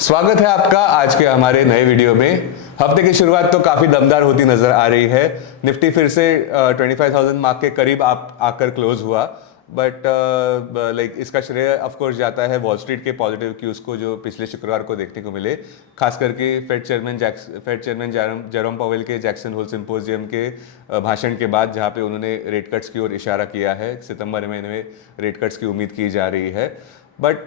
स्वागत है आपका आज के हमारे नए वीडियो में। हफ्ते की शुरुआत तो काफी दमदार होती नजर आ रही है। निफ्टी फिर से 25,000 मार्क के करीब आकर क्लोज हुआ, बट इसका श्रेय ऑफ कोर्स जाता है वॉल स्ट्रीट के पॉजिटिव क्यूज को जो पिछले शुक्रवार को देखने को मिले, खास करके फेड चेयरमैन जेरोम पावेल के जैक्सन होल सिंपोजियम के भाषण के बाद, जहां पे उन्होंने रेट कट्स की ओर इशारा किया है। सितंबर महीने में रेट कट्स की उम्मीद की जा रही है, बट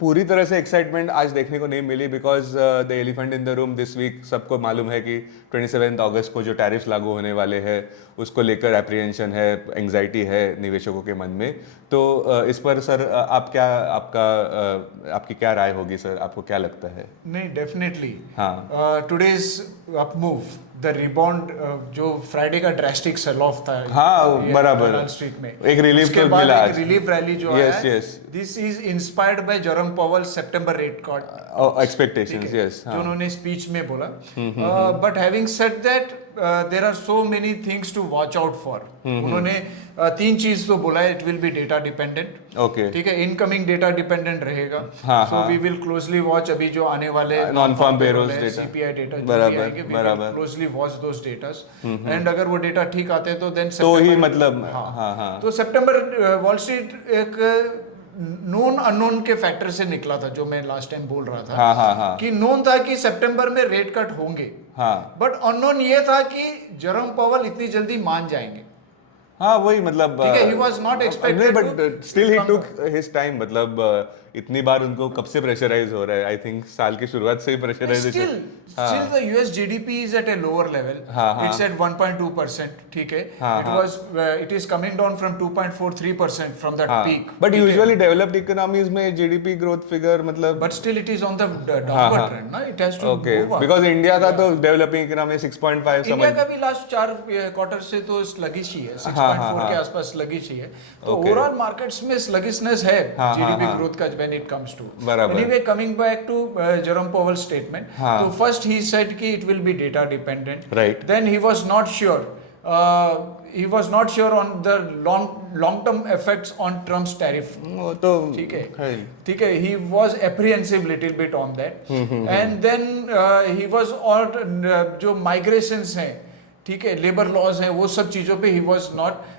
पूरी तरह से एक्साइटमेंट आज देखने को नहीं मिली, because the elephant in the room this week सबको मालूम है कि 27 अगस्त को जो टैरिफ्स लागू होने वाले हैं उसको लेकर एप्रीहेंशन है, एंग्जाइटी है निवेशकों के मन में। तो इस पर सर आपकी क्या राय होगी सर? आपको क्या लगता है? नहीं, डेफिनेटली हाँ, today's up move the rebound जो फ्राइडे का ड्रास्टिक सेल ऑफ था, हाँ बराबर, वॉल स्ट्रीट में एक रिलीफ उसके तो बाद मिला एक आज। रिलीफ रैली जो आया यस है, yes, this is inspired by Jerome Powell सितंबर रेट कट एक्सपेक्टेशंस, यस, जो उन्होंने स्पीच में बोला। But having said that there are so many things to watch out for. उन्होंने तीन चीज तो बोला है, it will be data dependent, okay, ठीक है, इनकमिंग डेटा डिपेंड रहेगा। So we will closely watch अभी जो आने वाले non farm payrolls data, CPI data बराबर closely watch those datas, and अगर वो डेटा ठीक आते हैं तो देन तो ही मतलब हाँ, तो सितंबर वॉल स्ट्रीट एक नोन अननोन के फैक्टर से निकला था, जो मैं लास्ट टाइम बोल रहा था। हाँ, कि नोन था कि सितंबर में रेट कट होंगे, हाँ, बट अननोन ये था कि जेरोम पावेल इतनी जल्दी मान जाएंगे। हाँ, वही मतलब ठीक है, he was not expected but still he took his time. मतलब इतनी बार उनको कब से प्रेशराइज हो रहा है? आई थिंक साल की शुरुआत से ही pressurisation. Still the US GDP is at a lower level. It's at 1.2%. ठीक है, it is coming down from 2.43% from that peak. But usually developed economies में जीडीपी ग्रोथ फिगर मतलब, But still it is on the downward trend, ना? It has to okay, move up. Because India का तो developing economy 6.5 India का भी last 4 quarter से तो sluggish ही है, 6.4 के आसपास स्लगिश ही है। तो ओवरऑल मार्केट्स में स्लगिशनेस है जीडीपी ग्रोथ का when it comes to. Anyway, coming back to Jerome Powell's statement. So first he said कि it will be data dependent. Right. Then he was not sure. He was not sure on the long term effects on Trump's tariff. तो ठीक है, he was apprehensive little bit on that. And then he was on जो migrations हैं, ठीक है, labour laws हैं, वो सब चीजों पे he was not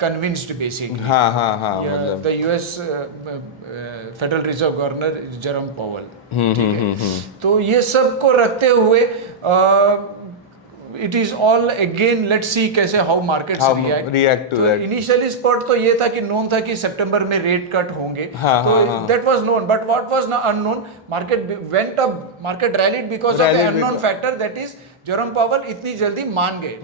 convinced basically. हाँ, मतलब the US Federal Reserve governor Jerome Powell, ठीक है। तो ये सब को रखते हुए it is all again, let's see कैसे how markets react to that. Initially spot तो ये था कि नोन था कि सितंबर में रेट कट होंगे, तो that was known, but what was unknown, market went up, market rallied because of the unknown factor, that is Jerome Powell इतनी जल्दी मान गए,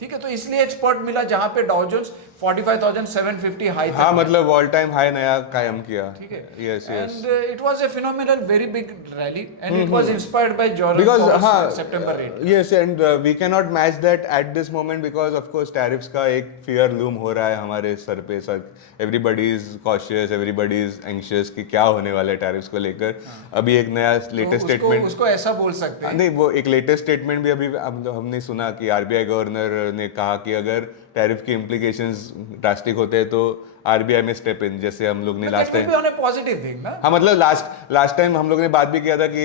ठीक है। तो इसलिए एक स्पॉट मिला जहां पे डाउ जोन्स 45,750 हाई था, मतलब ऑल टाइम हाई नया कायम किया, ठीक है। Yes, and it was a phenomenal very big rally, and it was inspired by Jerome Powell सितंबर rate. Yes, and we can not match that at this moment because of course tariffs का एक fear loom हो रहा है हमारे sir पे। Sir everybody is cautious, everybody is anxious कि क्या होने वाला है टैरिफ्स को लेकर। अभी एक नया लेटेस्ट स्टेटमेंट, उसको ऐसा बोल सकते हैं, नहीं, वो एक लेटेस्ट स्टेटमेंट भी अभी हमने सुना कि आरबीआई गवर्नर ने कहा कि अगर टैरिफ की इम्प्लीकेशंस ड्रास्टिक होते हैं तो आरबीआई में स्टेप इन, जैसे हम लोग ने लास्ट टाइम, पॉजिटिव थिंग ना। हाँ, मतलब लास्ट टाइम हम लोग ने बात भी किया था कि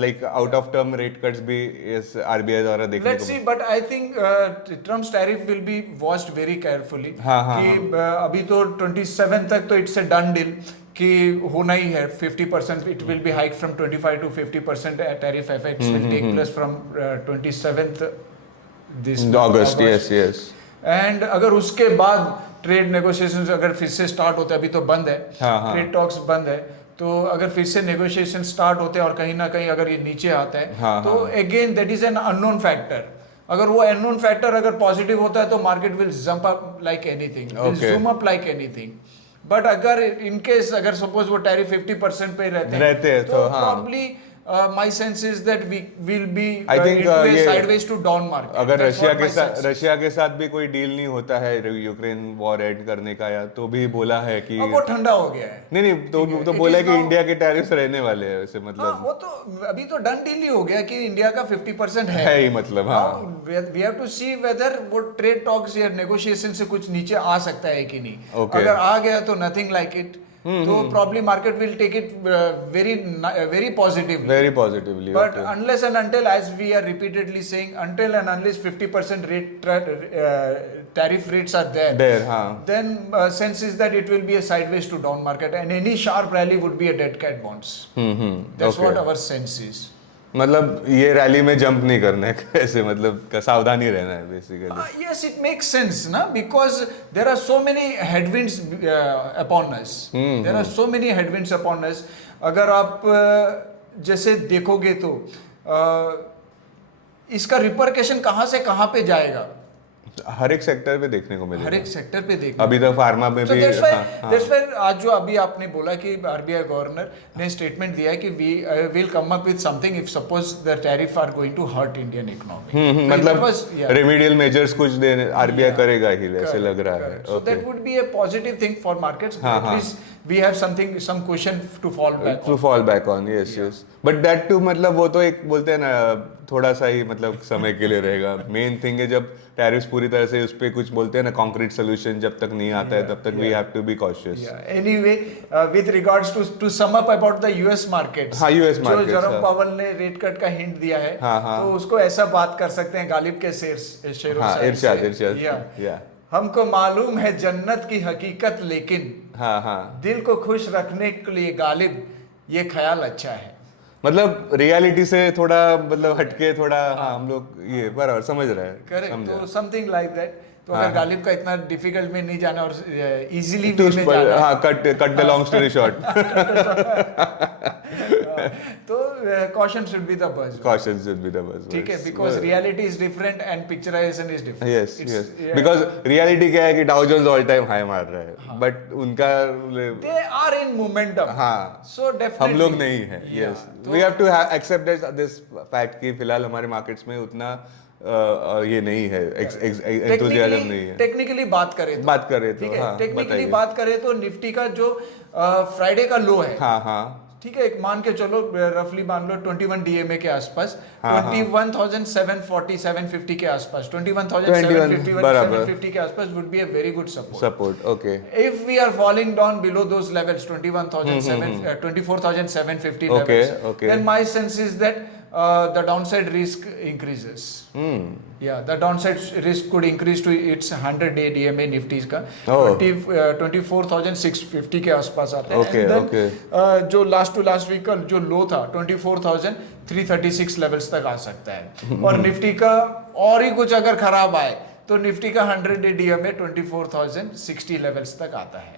like out of term rate cuts भी आरबीआई द्वारा देखने को। Let's see, but I think Trump's tariff will be watched very carefully. कि अभी तो 27 तक तो इट्स अ डन डील कि होना ही है 50%, it will be hike from 25 to 50% tariff effects will take place from 27th this अगस्त, यस। एंड अगर उसके बाद ट्रेड नेगोशिएशंस अगर फिर से स्टार्ट होते, अभी तो बंद है, ट्रेड टॉक्स बंद है, तो अगर फिर से नेगोशिएशन स्टार्ट होते हैं और कहीं ना कहीं अगर ये नीचे आता है, तो again that is an unknown factor. अगर वो अननोन फैक्टर अगर पॉजिटिव होता है तो market will jump up like anything, will zoom up like anything. But अगर इन केस अगर सपोज वो टैरिफ 50% पे रहते हैं तो probably my sense is that we will be into a sideways to down market. अगर रशिया के साथ भी कोई डील नहीं होता है यूक्रेन वॉर एंड करने का, या तो भी बोला है कि अब वो ठंडा हो गया है। नहीं, तो बोला है कि इंडिया के टैरिफ्स रहने वाले हैं वैसे, मतलब वो तो अभी तो डन डील ही हो गया कि इंडिया का 50% है ही, मतलब we have to see whether वो ट्रेड टॉक्स या नेगोशिएशन से कुछ नीचे आ सकता है कि नहीं। अगर आ गया तो नथिंग लाइक इट, तो probably market will take it very positively but unless and until as we are repeatedly saying until and unless 50% tariff rates are there then sense is that it will be a sideways to down market and any sharp rally would be a dead cat bonds. That's what our sense is. मतलब ये rally में jump नहीं करना है ऐसे, मतलब सावधानी रहना है basically. Yes, it makes sense ना, because there are so many headwinds upon us. There are so many headwinds upon us. अगर आप जैसे देखोगे तो इसका रिपरकशन कहाँ से कहाँ पे जाएगा, हर एक सेक्टर पे देखने को मिलेगा. हर एक सेक्टर पे देखने अभी तो फार्मा में भी. That's why आज जो अभी आपने बोला कि आरबीआई गवर्नर ने स्टेटमेंट दिया है कि we will come up with something if suppose the tariff are going to hurt Indian economy. मतलब रेमेडियल मेजर्स कुछ आरबीआई करेगा ही, वैसे लग रहा है. So that would be a positive thing for markets. At least we have some cushion to fall back on. Yes. But that too, मतलब वो तो एक बोलते हैं ना थोड़ा सा ही मतलब समय के लिए रहेगा. मेन थिंग है जब टैरिफ्स पूरी तरह से उस पे कुछ बोलते हैं ना कॉन्क्रीट सोल्यूशन जब तक नहीं आता है तब तक we have to be cautious. Anyway, with regards to sum up about the US markets. US markets. जो जेरोम पावेल ने रेट कट का हिंट दिया है, तो उसको ऐसा बात कर सकते हैं गालिब के शेरों से. इरशाद. हमको मालूम है जन्नत की हकीकत लेकिन दिल को खुश रखने के लिए गालिब ये ख्याल अच्छा है. मतलब रियलिटी से थोड़ा मतलब हटके थोड़ा हम लोग ये बराबर समझ रहे हैं. करेक्ट. तो समथिंग लाइक दैट. तो अगर गालिब का इतना डिफिकल्ट में नहीं जाना और इजीली में जाना, cut the long story short, तो caution should be the buzz. ठीक है, because reality is different and picturization is different. Yes. Because reality क्या है कि Dow Jones all time high मार रहा है, बट उनका they are in momentum. So definitely हम लोग नहीं है. Yes, we have to accept this fact कि फिलहाल हमारे मार्केट्स में उतना ये नहीं है, एंथुसियाज्म नहीं है. टेक्निकली बात करें तो टेक्निकली बात करें तो निफ्टी का जो फ्राइडे का लो है, ठीक है, एक मान के चलो रफली मान लो 21 डीएमए के आसपास, 21,740 750 के आसपास, 21,750 के आसपास would be a very good support. Okay. If we are falling down below those levels, 24,750 levels, then my sense is that the downside risk increases. The downside risk could increase to its 100-day DMA Nifty's का 24,650 के आसपास आता है. And then जो last to last week का जो लो था 24,336 levels तक आ सकता है. और निफ्टी का और ही कुछ अगर खराब आए तो निफ्टी का 100-डे डीएमए 24,060 लेवल्स तक आता है.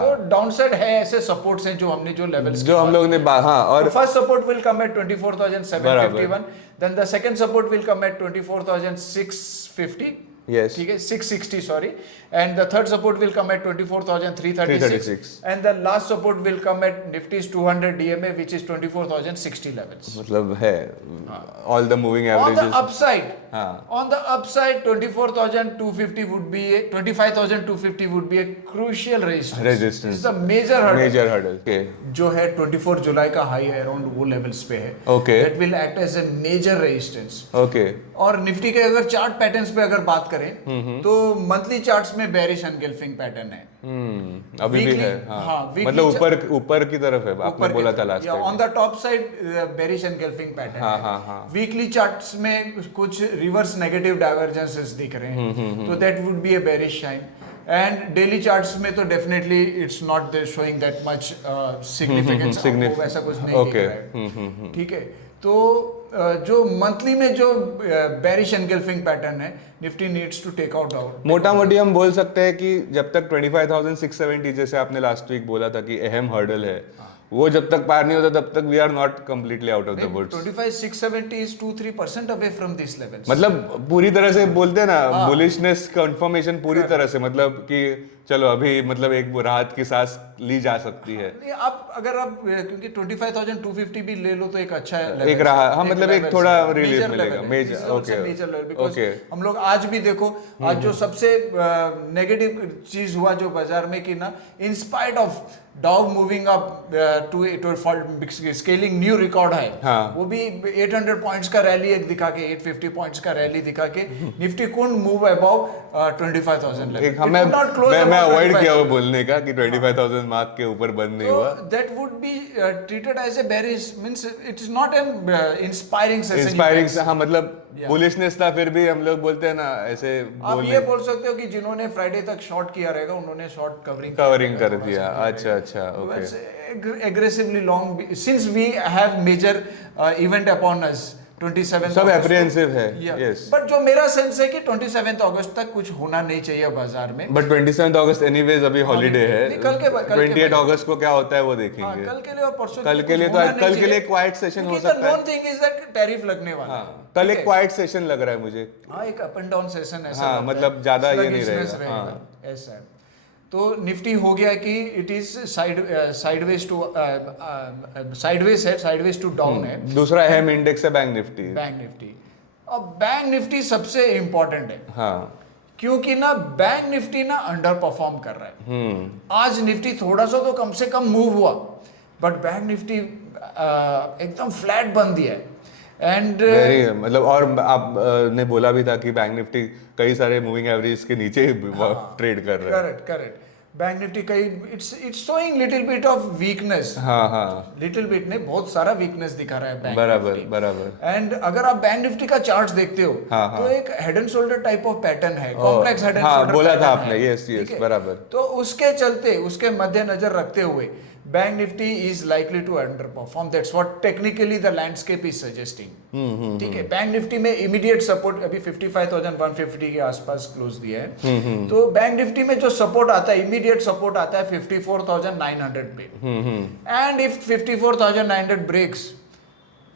तो डाउनसाइड है, ऐसे सपोर्ट्स हैं जो हमने जो लेवल्स जो हम लोग ने और first support will come at 24,751, then the second support will come at 24,650. Yes. ठीक है, 660 sorry, and the third support will come at 24,336 and the last support will come at Nifty's 200 DMA which is 24,060 levels. मतलब है all the moving averages. On the upside 24,250 would be 25,250 would be a crucial resistance. It's a major hurdle. Okay. जो है 24 जुलाई का high है around वो levels पे है. That will act as a major resistance. और निफ्टी के अगर चार्ट पैटर्न्स पे अगर बात करें तो मंथली चार्ट्स में बेरिश एनगल्फिंग पैटर्न है. अभी भी है. मतलब ऊपर की तरफ है, आपने बोला था last time. On the top side bearish engulfing pattern. Weekly charts में कुछ रिवर्स नेगेटिव डाइवर्जेंसेस दिख रहे हैं, तो that would be a bearish sign. And daily charts में तो definitely it's not showing that much significance, वैसा कुछ नहीं दिख रहा है. ठीक है, तो जो मंथली में जो बेरिश एनगल्फिंग पैटर्न है, Nifty needs to take out. मोटा मोटी हम बोल सकते हैं कि जब तक 25,670 जैसे आपने लास्ट वीक बोला था कि अहम हर्डल है, वो जब तक पार नहीं होता तब तक we are not completely out of the woods. 25,670 is 2-3% away from this levels. मतलब पूरी तरह से बोलते हैं ना, बुलिशनेस कंफर्मेशन पूरी तरह से, मतलब कि चलो अभी मतलब एक राहत की सांस ली जा सकती है. आप अगर आप क्योंकि 25,250 भी ले लो तो एक अच्छा एक रहा, मतलब एक थोड़ा रिलीफ मिलेगा. मेजर लेवल, बिकॉज़ हम लोग आज भी देखो, आज जो सबसे नेगेटिव चीज हुआ जो बाजार में कि ना, in spite of Dow moving up to scaling new record high, वो भी 800 पॉइंट्स का रैली एक दिखा के, 850 पॉइंट्स का रैली दिखा के Nifty couldn't move above 25,000 level. मैं अवॉइड 25,000 किया वो बोलने का कि 25,000 मार्क के ऊपर बंद नहीं हुआ। that would be treated as a bearish, means it is not an inspiring session. Inspiring, हाँ मतलब बुलिशनेस था, फिर भी हम लोग बोलते हैं ना ऐसे आप ये बोल सकते हो कि जिन्होंने फ्राइडे तक शॉर्ट किया रहेगा उन्होंने शॉर्ट कवरिंग कर दिया। अच्छा okay. aggressively long, since we have major event upon us 27th सब August एप्रीहेंसिव है। यस, बट जो मेरा सेंस है कि 27 अगस्त तक कुछ होना नहीं चाहिए बाजार में। बट 27 अगस्त एनीवेज अभी हॉलीडे है। कल के 28 अगस्त को क्या होता है वो देखेंगे। कल के लिए और परसों कल के लिए तो कल के लिए क्वाइट सेशन हो सकता है। Non thing is that tariff लगने वाला है। कल एक क्वाइट सेशन लग रहा है मुझे। हाँ, एक अप एंड डाउन सेशन ऐसा। हाँ, मतलब ज्यादा ये नहीं रहेगा। ऐसा है। तो निफ्टी हो गया कि it is sideways to down है। दूसरा अहम इंडेक्स है बैंक निफ्टी। अब बैंक निफ्टी सबसे इंपॉर्टेंट है। हाँ, क्योंकि ना बैंक निफ्टी ना अंडर परफॉर्म कर रहा है। आज निफ्टी थोड़ा सा तो कम से कम मूव हुआ, बट बैंक निफ्टी एकदम फ्लैट बन दिया है। एंड मतलब और आप ने बोला भी था कि बैंक निफ्टी कई सारे मूविंग एवरेज के नीचे ट्रेड कर रहा है। करेक्ट। बैंक निफ्टी कई it's showing little bit of weakness. हाँ, लिटिल बिट ने बहुत सारा वीकनेस दिखा रहा है बैंक। बराबर। एंड अगर आप बैंक निफ्टी का चार्ट्स देखते हो तो एक head and shoulder type of pattern है, कॉम्प्लेक्स हेड एंड शोल्डर बोला था आपने। यस बराबर। तो उसके चलते उसके मद्देनजर रखते हुए bank Nifty is likely to underperform. That's what technically the landscape is suggesting. ठीक है, बैंक निफ्टी में इमीडिएट सपोर्ट अभी 55,150 के आसपास क्लोज दिया है। तो बैंक निफ्टी में जो सपोर्ट आता है, इमीडिएट सपोर्ट आता है 54,900 पे। And if 54,900 breaks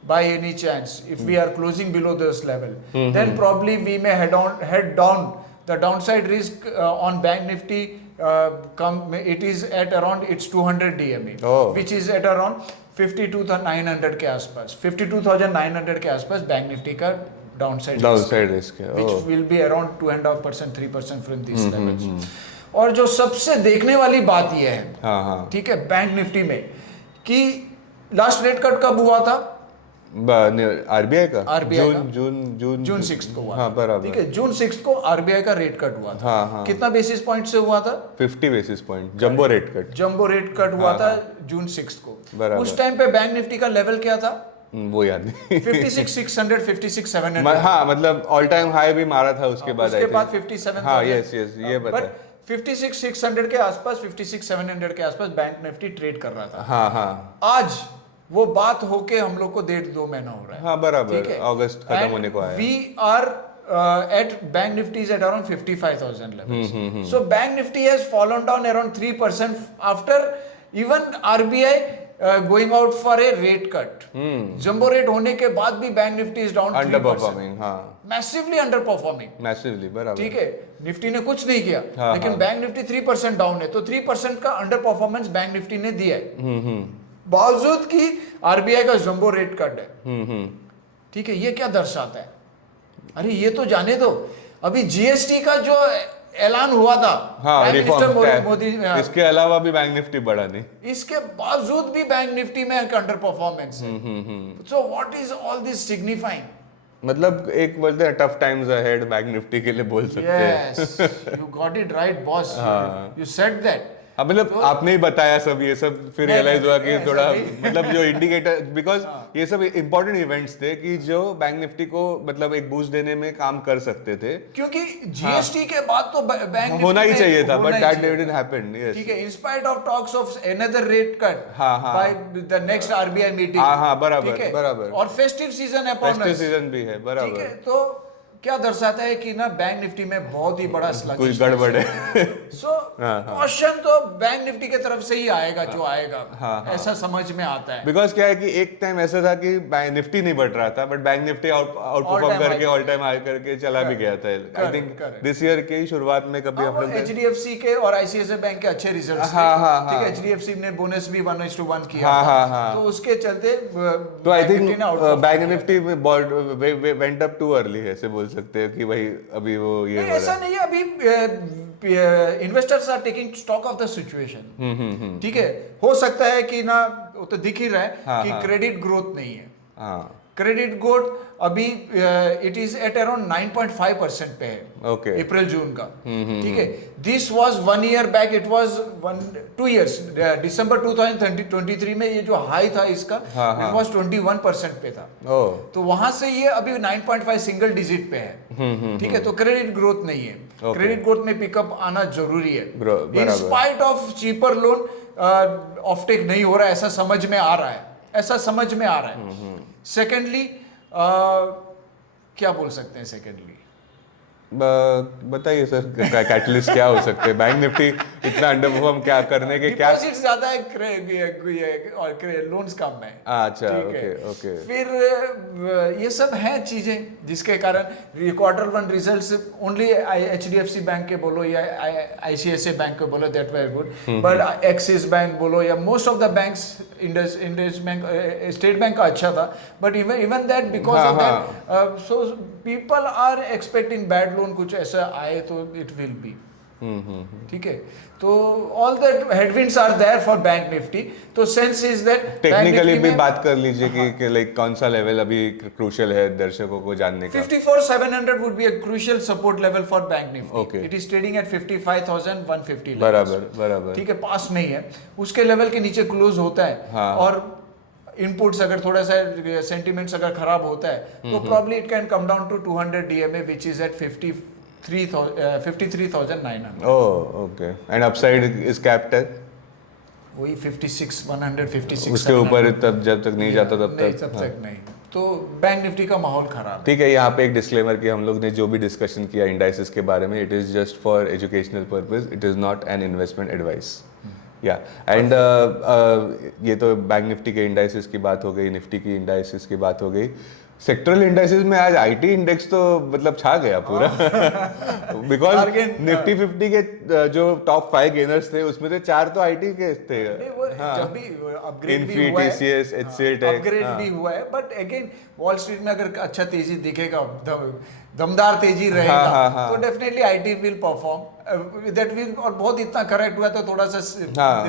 by any chance, if we are closing below this level, then probably we may head down. The downside risk on bank nifty it is at around its 200 DMA, which is at around 52,900 के आसपास, 52,900 के आसपास bank Nifty का downside risk है, which will be around 2.5%, 3% from these levels. और जो सबसे देखने वाली बात यह है, ठीक है, बैंक निफ्टी में कि लास्ट रेट कट कब हुआ था? आरबीआई का जून 6 को हुआ। हाँ, बराबर। ठीक है, जून 6 को आरबीआई का रेट कट हुआ था। हाँ। कितना बेसिस पॉइंट से हुआ था? 50 basis point jumbo rate cut हुआ था जून 6 को। उस टाइम पे बैंक निफ्टी का लेवल क्या था? वो याद नहीं। 56,600, 56,700। हाँ, मतलब ऑल टाइम हाई भी मारा था उसके बाद। 57। हाँ, यस ये बता। 56,600 के आसपास, 56,700 के आसपास बैंक निफ्टी ट्रेड कर रहा था। हाँ। आज वो बात होके हम लोग को 1.5-2 महीना हो रहा है। हाँ, बराबर। अगस्त खत्म होने को आया। We are at bank nifty is at around 55,000 levels. So bank nifty has fallen down around 3% after even RBI going out for a rate cut. Jumbo rate होने के बाद भी बैंक निफ्टी इज डाउन 3%। हाँ, massively under performing. Massively, बराबर। ठीक है, Nifty ने कुछ नहीं किया, लेकिन बैंक निफ्टी 3% डाउन है, तो 3% का अंडर परफॉर्मेंस बैंक निफ्टी ने दिया है, बावजूद की आरबीआई का जंबो रेट कट है। ठीक है, ये क्या दर्शाता है? अरे ये तो जाने दो, अभी जीएसटी का जो ऐलान हुआ था, मोदी, इसके अलावा भी बैंक निफ्टी बढ़ा नहीं, इसके बावजूद भी बैंक निफ्टी में एक अंडर परफॉर्मेंस है। So what is all this signifying? मतलब एक बोलते हैं tough times ahead bank Nifty के लिए बोल सकते हैं। Yes, you got it right boss, you said that. मतलब आपने ही बताया सब ये सब, फिर रियलाइज हुआ कि थोड़ा मतलब जो इंडिकेटर, बिकॉज ये सब इंपॉर्टेंट इवेंट्स थे कि जो बैंक निफ्टी को मतलब एक बूस्ट देने में काम कर सकते थे, क्योंकि जीएसटी के बाद तो बैंक होना ही चाहिए था, but that didn't happen. Yes, ठीक है, in spite of talks of another rate cut by the next RBI meeting. हाँ, बराबर। और फेस्टिव सीजन है, फेस्टिव सीजन भी है, बराबर। ठीक है, तो क्या दर्शाता है कि ना बैंक निफ्टी में बहुत ही बड़ा कुछ गड़बड़ है। सो क्वेश्चन तो बैंक निफ्टी की तरफ से ही आएगा, जो आएगा। ऐसा समझ में आता है, बिकॉज क्या है कि एक टाइम ऐसा था कि बैंक निफ्टी नहीं बढ़ रहा था, but bank Nifty out perform करके ऑल टाइम हाई करके चला भी गया था। आई थिंक दिस ईयर की शुरुआत में कभी हम लोग एचडीएफसी के और आईसीआईसीआई बैंक के अच्छे रिजल्ट्स थे। ठीक है, एचडीएफसी ने बोनस भी 1:1 किया था, तो उसके चलते तो आई थिंक बैंक निफ्टी में वेंट अप टू अर्ली है, ऐसे बोल सकते हैं कि भाई अभी वो ये ऐसा नहीं है। अभी investors are taking stock of the situation. ठीक है, हो सकता है कि ना, वो तो दिख ही रहा है कि क्रेडिट ग्रोथ नहीं है। क्रेडिट ग्रोथ अभी इट इज एट अराउंड 9.5% पे है ओके अप्रैल जून का, ठीक है। This was 1 year back, it was 2 years, दिसंबर 2023 में ये जो हाई था इसका इट वाज 21% पे था। तो वहां से ये अभी 9.5 सिंगल डिजिट पे है, ठीक है। तो क्रेडिट ग्रोथ नहीं है, क्रेडिट ग्रोथ में पिकअप आना जरूरी है। In spite of cheaper loan offtake नहीं हो रहा है, ऐसा समझ में आ रहा है, ऐसा समझ में आ रहा है। सेकेंडली क्या बोल सकते हैं सेकेंडली? बताइए सर, कैटलिस्ट क्या हो सकते हैं? बैंक निफ्टी इतना अंडर परफॉर्म क्या करने के, क्या डिपॉजिट ज्यादा है और लोन्स कम है। अच्छा, ओके ओके। फिर ये सब हैं चीजें जिसके कारण quarter 1 results only HDFC bank के बोलो या ICICI बैंक के बोलो that very good, but Axis bank बोलो या most of the banks, Indus bank, state bank का अच्छा था, but even that because of that so people are expecting bad loan, कुछ ऐसा आए तो इट विल बी, ठीक है। तो all that headwinds are there for bank Nifty. तो सेंस इज दैट टेक्निकली भी बात कर लीजिए कि लाइक कौन सा लेवल अभी क्रूशियल है दर्शकों को जानने का। 54,700 would be a crucial support level for bank nifty. Okay. It is trading at 55,150 levels. बराबर ठीक है, पास में ही है, उसके लेवल के नीचे क्लोज होता है। हाँ. और इनपुट्स अगर थोड़ा सा सेंटिमेंट्स अगर खराब होता है तो probably it can come down to 200 DMA which is at 53,900. Oh okay, and upside is capped at वही 156. उसके ऊपर तब जब तक नहीं जाता तब तक नहीं। तो बैंक निफ्टी का माहौल खराब है। ठीक है, यहाँ पे एक डिस्क्लेमर कि हम लोग ने जो भी डिस्कशन किया इंडाइसेस के बारे में, it is just for educational purpose, it is not an investment advice. या एंड ये तो बैंक निफ्टी के इंडाइसेस की बात हो गई, निफ्टी की इंडाइसेस की बात हो गई। सेक्टरल इंडाइसेस में आज आईटी इंडेक्स तो मतलब छा गया पूरा, बिकॉज निफ्टी 50 के जो टॉप 5 गेनर्स थे उसमें से 4 तो आईटी के थे। जब भी अपग्रेड भी हुआ है, TCS, HCL Tech, अपग्रेड भी हुआ है, बट अगेन वॉल स्ट्रीट में अगर अच्छा तेजी दिखेगा, दमदार तेजी रहेगा, तो definitely IT will perform, that will, और बहुत इतना करेक्ट हुआ तो थोड़ा सा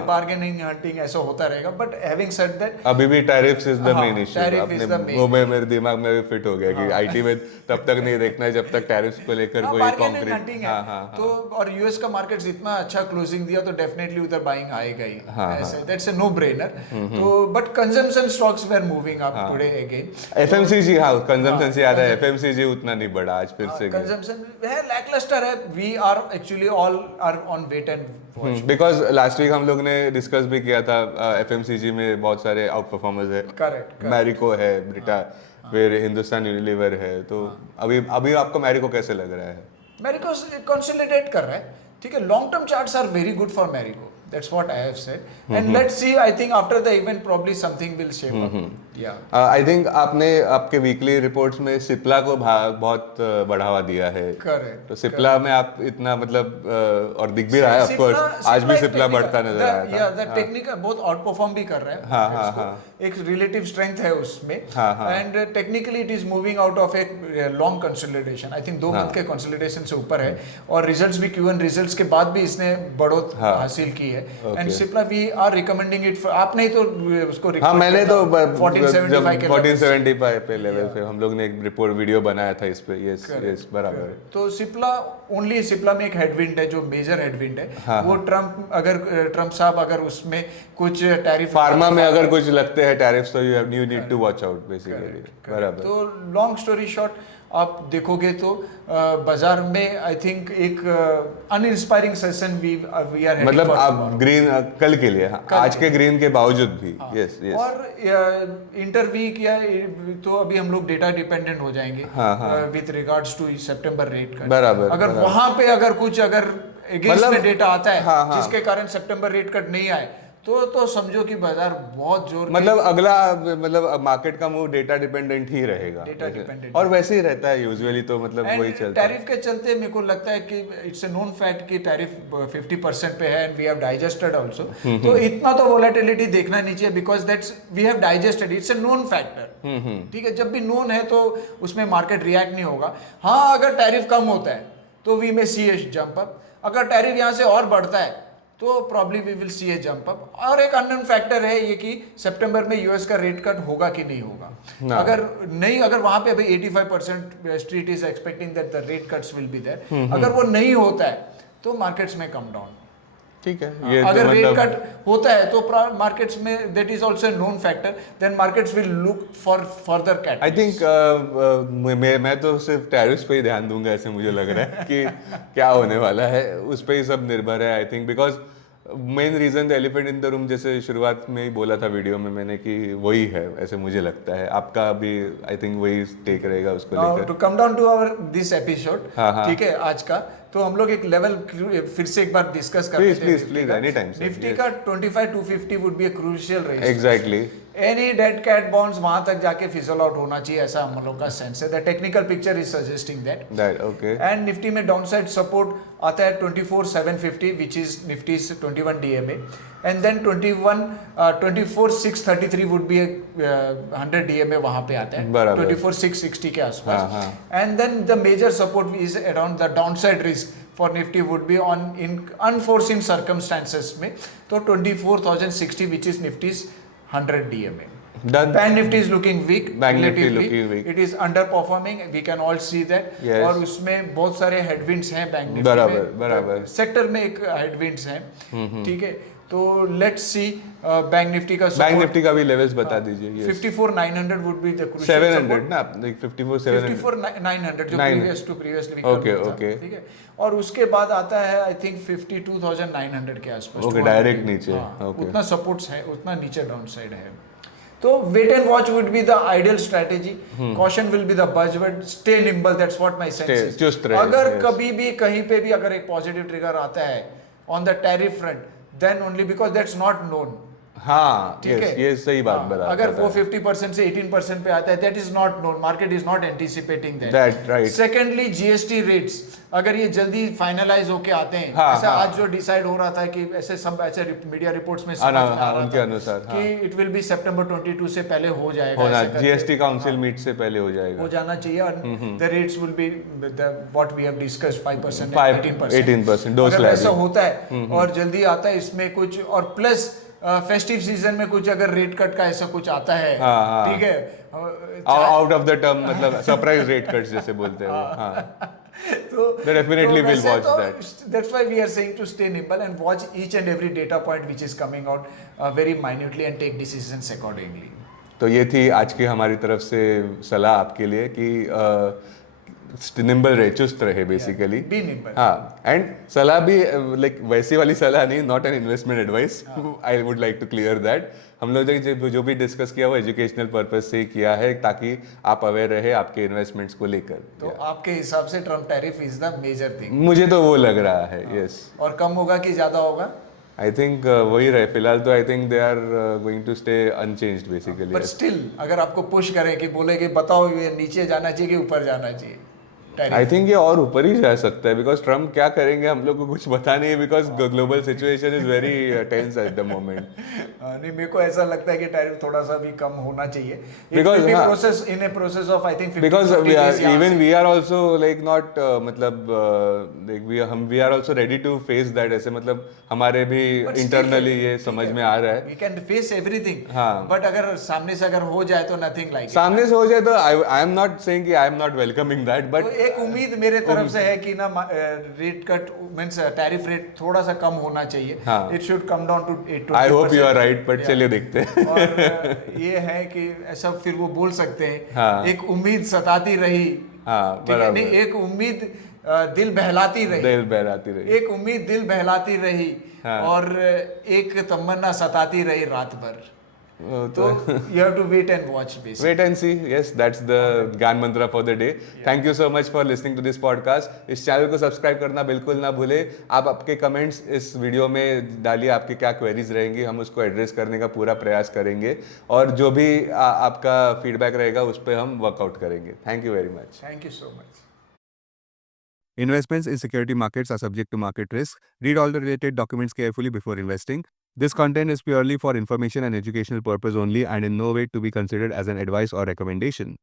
बार्गेनिंग हंटिंग ऐसा होता रहेगा। बट हैविंग सेड दैट अभी भी tariffs is the main issue. अपने वो में मेरे दिमाग में भी फिट हो गया कि आईटी में तब तक नहीं देखना है जब तक टैरिफ्स को लेकर कोई कॉन्क्रीट। तो और यूएस का मार्केट इतना अच्छा क्लोजिंग दिया तो डेफिनेटली उधर बाइंग आएगा ही, ऐसे दैट्स अ नो ब्रेनर। तो but consumption stocks were moving up today again. FMCG, हाँ कंजम्पशन से याद है, एफएमसीजी उतना नहीं बढ़ा आज फिर से। कंजम्पशन है लैकलस्टर है, we are actually all are on wait and watch, because last week हम लोग ने डिस्कस भी किया था एफएमसीजी में बहुत सारे आउट परफॉर्मर्स है। करेक्ट, मैरिको है, ब्रिटा, फिर हिंदुस्तान यूनिलीवर है। तो अभी आपको मैरिको कैसे लग रहा है? मैरिको कंसोलिडेट कर रहा है, ठीक है। Long term charts are very good for Marico, that's what I have said, and let's see, I think after the event probably something will shape up. Yeah, I think आपने आपके वीकली रिपोर्ट्स में सिप्ला को बहुत बढ़ावा दिया है। करेक्ट। तो सिप्ला में आप इतना मतलब और दिख भी रहा है, ऑफ कोर्स आज भी सिप्ला बढ़ता नजर आ रहा है। या द टेक्निकल बहुत आउट परफॉर्म भी कर रहा है, एक रिलेटिव स्ट्रेंथ है उसमें, and technically it is moving out of एक long consolidation, I think 2 month के कंसोलिडेशन से ऊपर है, और रिजल्ट्स भी Q1 रिजल्ट्स के बाद भी इसने बढ़ोत हासिल की है। And Cipla we are recommending it, आपने ही तो उसको मैंने तो 1475 पे लेवल पे हम लोग ने एक रिपोर्ट वीडियो बनाया था इस पे। यस बराबर। तो सिप्ला ओनली, सिप्ला में एक हेडविंड है जो मेजर हेडविंड है, वो ट्रम्प साहब अगर उसमें कुछ टैरिफ, फार्मा में अगर कुछ लगते हैं टैरिफ्स तो you need to watch out basically. बराबर। तो लॉन्ग स्टोरी शॉर्ट आप देखोगे तो बाजार में आई थिंक एक अनइंस्पायरिंग सेशन वी आर, मतलब आप ग्रीन कल के लिए, आज के ग्रीन के बावजूद भी। Yes yes. और इंटरवीक या तो अभी हम लोग डेटा डिपेंडेंट हो जाएंगे विद रिगार्ड्स टू सितंबर रेट कट। बराबर। अगर वहां पे अगर कुछ अगेंस्ट में डेटा आता है जिसके कारण सितंबर रेट कट नहीं आए तो समझो कि बाजार बहुत जोर, मतलब अगला मतलब मार्केट का मूव डेटा डिपेंडेंट ही रहेगा, डेटा डिपेंडेंट, और वैसे ही रहता है यूजुअली। तो मतलब वही चलता है। टैरिफ के चलते मेरे को लगता है कि इट्स ए नोन फैक्ट कि टैरिफ 50% पे है, and we have digested also. तो इतना तो वोलेटिलिटी देखना नहीं चाहिए, because that's we have digested, it's a known factor. ठीक है, जब भी नोन है तो उसमें मार्केट रिएक्ट नहीं होगा। हाँ, अगर टैरिफ कम होता है तो वी में सी ए जंप अप, अगर टैरिफ यहाँ से और बढ़ता है तो probably we will see a jump up. और एक अननोन फैक्टर है ये कि सितंबर में यूएस का रेट कट होगा कि नहीं होगा। अगर वहां पे अभी 85% street is expecting that the rate cuts will be there, अगर वो नहीं होता है तो मार्केट्स में कम डाउन। ठीक है, ये अगर तो रेट मतलब कट होता है तो मार्केट्स में that is also known factor, then markets will look for further cut. I think मैं तो सिर्फ टैरिफ्स पे ही ध्यान दूंगा, ऐसे मुझे लग रहा है कि क्या होने वाला है उस पे ही सब निर्भर है। I think because main reason the elephant in the room, जैसे शुरुआत में ही बोला था वीडियो में मैंने, कि वही है, ऐसे मुझे लगता है। आपका भी आई थिंक वही टेक रहेगा उसको लेकर। To come down to our this episode, हाँ। ठीक है, आज का तो हम लोग एक लेवल फिर से एक बार डिस्कस करते हैं। Please any time. निफ्टी का 25,250 would be a crucial range. Exactly. Any dead cat bounce वहां तक जाके फिजल आउट होना चाहिए, ऐसा हम लोग का सेंस है। The technical picture is suggesting that. Okay. And Nifty में डाउनसाइड सपोर्ट आता है 24,750 which is Nifty 21 DMA, and then 24,633 would be 100 DMA वहां पे आता है, 24,660 के आसपास। And then the major support is around the downside risk for Nifty would be on in unforeseen circumstances में, तो 24,060 which is Nifty's 100 DMA. Done. Bank Nifty is looking weak. Bank Nifty relatively. looking weak. It is underperforming. We can all see that. Yes. और उसमें बहुत सारे headwinds हैं Bank Nifty बराबर में। बराबर। सेक्टर में एक headwinds हैं, ठीक है। तो let's see Bank Nifty का बैंक निफ्टी का भी लेवल्स बता दीजिए। 54,900 would be the crucial 700 ना, 54,700। 54,900 जो previously ओके। ठीक है। और उसके बाद आता है I think 52,900 के आसपास। ओके, डायरेक्ट नीचे। ओके। उतना सपोर्ट्स है, उतना नीचे डाउन साइड है। तो wait and watch would be the ideal strategy. Caution will be the buzzword. Stay nimble, that's what my sense is. चुस्त रहे। अगर कभी भी कहीं पे भी अगर एक पॉजिटिव ट्रिगर आता है on the tariff front, then only because that's not known. हाँ, ठीक है, ये सही बात बता। अगर वो 50% से 18% पे आता है, that is not known, market is not anticipating that right. Secondly GST rates अगर ये जल्दी फाइनलाइज होके आते हैं, ऐसा आज जो डिसाइड हो रहा था कि ऐसे सब ऐसे मीडिया रिपोर्ट्स में समझ में आ रहा उनके था अनुसार कि इट विल बी सितंबर 22 से पहले हो जाएगा, जीएसटी काउंसिल मीट से पहले हो जाएगा, हो जाना चाहिए। और the rates will be what we have discussed 5% 18%। दो अगर ऐसा होता है और जल्दी आता है इसमें कुछ, और प्लस फेस्टिव सीजन में कुछ अगर रेट कट का ऐसा कुछ आता है, ठीक है, आउट ऑफ द टर्म, मतलब सरप्राइज रेट कट्स जैसे बोलते हैं वो। हाँ, so definitely we'll watch that. That's why we are saying to stay nimble and watch each and every data point which is coming out very minutely and take decisions accordingly. तो ये थी आज की हमारी तरफ से सलाह आपके लिए कि निम्बल रहे, चुस्त रहे बेसिकली। Be nimble. हाँ, एंड सलाह भी लाइक वैसी वाली सलाह नहीं, not an investment advice. I would like to clear that. हम लोग ने जो भी डिस्कस किया वो एजुकेशनल पर्पज से किया है, ताकि आप अवेयर रहे आपके इन्वेस्टमेंट्स को लेकर। तो आपके हिसाब से Trump tariff is the major thing? मुझे तो वो लग रहा है, यस। और कम होगा कि ज्यादा होगा? आई थिंक वही रहे फिलहाल तो। I think they are going to stay unchanged basically. But still अगर आपको पुश करें कि बोले कि बताओ ये नीचे जाना चाहिए कि ऊपर जाना चाहिए, आई थिंक ये और ऊपर ही जा सकता है, बिकॉज ट्रम्प क्या करेंगे हम लोग को कुछ पता नहीं है, because global situation is very tense at the moment. नहीं, मेरे को ऐसा लगता है कि टैरिफ थोड़ा सा भी कम होना चाहिए, because process in a process of I think because even we are also like not मतलब we are also ready to face that. ऐसे मतलब हमारे भी इंटरनली ये समझ में आ रहा है, वी कैन फेस एवरीथिंग। हाँ, बट अगर सामने से अगर हो जाए तो नथिंग लाइक, सामने से हो जाए तो आई एम नॉट सेइंग कि I am not welcoming that, but एक उम्मीद मेरे तरफ से है कि ना rate cut means tariff rate थोड़ा सा कम होना चाहिए। It should come down to 8 I hope you are right, but चलिए देखते हैं। और ये है कि ऐसा फिर वो बोल सकते हैं, एक उम्मीद सताती रही, नहीं, एक उम्मीद दिल बहलाती रही, एक उम्मीद दिल बहलाती रही, और एक तमन्ना सताती रही रात भर। तो you have to wait and watch basically. Wait and see. Yes, that's the ज्ञान मंत्र for the day. Thank you so much for listening to this podcast. इस चैनल को सब्सक्राइब करना बिल्कुल ना भूले। आप आपके कमेंट्स इस वीडियो में डालिए, आपकी क्या क्वेरीज रहेंगी, हम उसको एड्रेस करने का पूरा प्रयास करेंगे, और जो भी आपका फीडबैक रहेगा उस पर हम वर्कआउट करेंगे। Thank you very much. Thank you so much. Investments in security markets are subject to market risk. Read all the related documents carefully before investing. This content is purely for information and educational purpose only and in no way to be considered as an advice or recommendation.